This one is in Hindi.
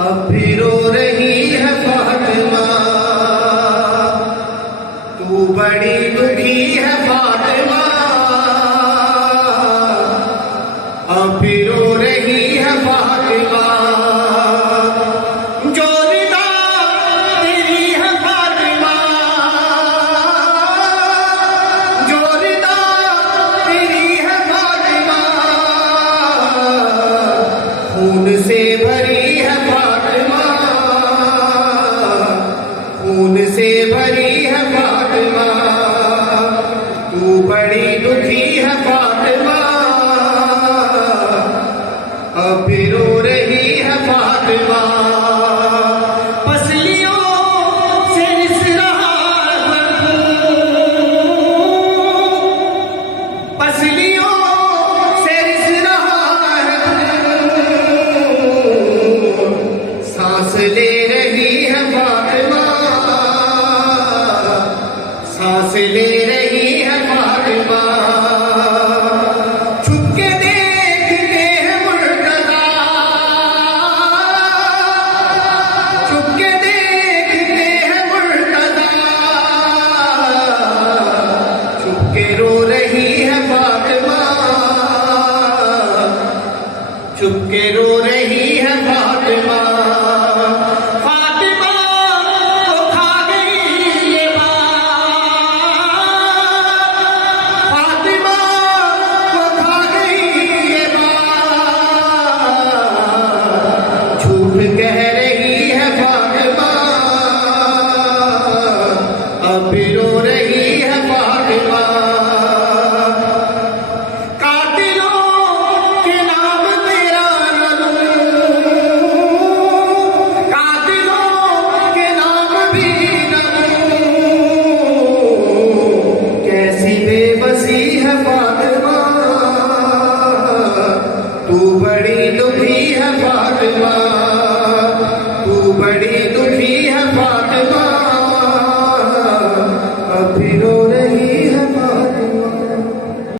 अब भी रो रही है फातिमा, तू बड़ी दुखी है फातिमा, अब भी रो रही है फातिमा। जो रिदा तेरी है फातिमा, जो रिदा तेरी है फातिमा, खून से भरी है फातिमा, खून से भरी है फातिमा, तू बड़ी दुखी है फातिमा, अब भी रो रही है फातिमा। पसलियों से रिस रहा है खून, पसलियों से रिस रहा है खून, सांस ले रही है फातिमा, सांस ले रही है फातिमा। छुप के देखते हैं मुर्तज़ा, छुप के देखते हैं मुर्तज़ा, छुप के रो रही है फातिमा, छुप के रो रही है फातिमा। फातिमा को खा गई ये बात, फातिमा को खा गई ये बात, झूठ कह रही है फातिमा, अब भी रो रही है फातिमा। कातिलों के नाम तेरा न लूं, कातिलों के नाम भी न लूं, कैसी बेबसी है फातिमा, तू बड़ी दुखी